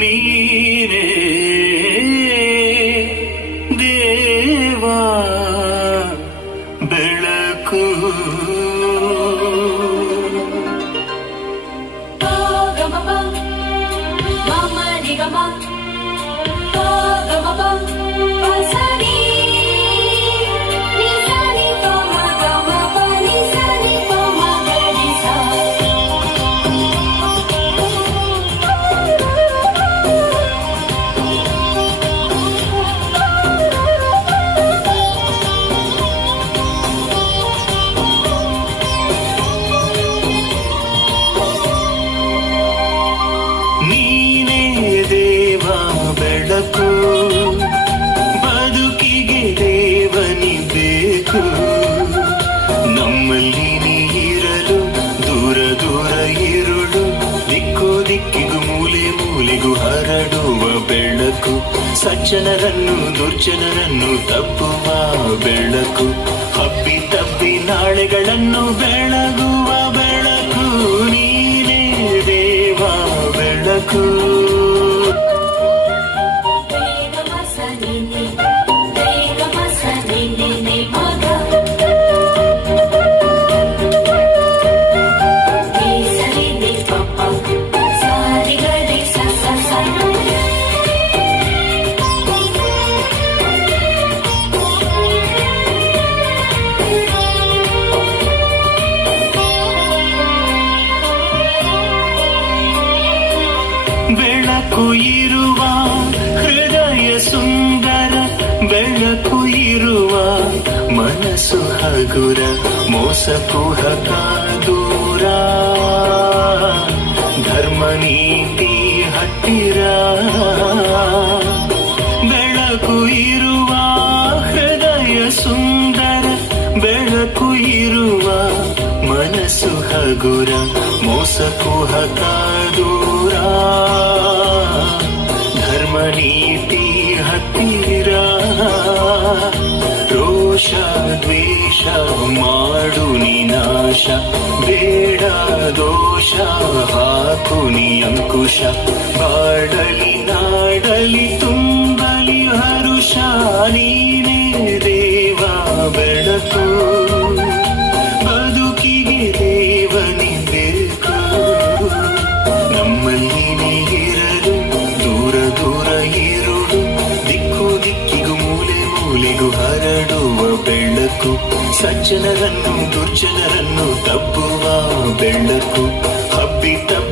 ನೀನೇ ದೇವಾ ಬೆಳಕು ನೀನೇ ಬೆಳಕು ಬದುಕಿಗೆ ದೇವನಿ ಬೇಕು. ನಮ್ಮಲ್ಲಿ ನೀರಲು ದೂರ ದೂರ ಇರುಳು. ದಿಕ್ಕು ದಿಕ್ಕಿಗೂ ಮೂಲೆ ಮೂಲೆಗೂ ಹರಡುವ ಬೆಳಕು. ಸಜ್ಜನರನ್ನು ದುರ್ಜನರನ್ನು ತಪ್ಪುವ ಬೆಳಕು. ಹಬ್ಬಿ ತಪ್ಪಿ ನಾಳೆಗಳನ್ನು ಬೆಳಗುವ ಬೆಳಕು. ನೀನೇ ದೇವ ಬೆಳಕು. ಬೆಳಕು ಇರುವ ಹೃದಯ ಸುಂದರ, ಬೆಳಕು ಇರುವ ಮನಸ್ಸು ಹಗುರ, ಮೋಸ ಕುಹಕ ದೂರ ಧರ್ಮ ನೀತಿ ಹತ್ತಿರ. ಬೆಳಕು ಇರುವ ಹೃದಯ ಸುಂದರ, ಬೆಳಕು ಇರುವ ಮನಸ್ಸು ಹಗುರ, ಮೋಸ ಕುಹಕ ದೂರ ರೋಷ ದ್ವೇಷ ಮಾಡು ನಿನಾಶ ಬೇಡ ದೋಷ ಹಾಕು ನೀ ಅಂಕುಶ. ಬಾಡಲಿ ನಾಡಲಿ ತುಂಬಲಿ ಹರುಷ ದುರ್ಜನರನ್ನು ದುರ್ಜನರನ್ನು ತಬ್ಬುವ ಬೆಳಕು ಹಬ್ಬಿ ತಬ್ಬ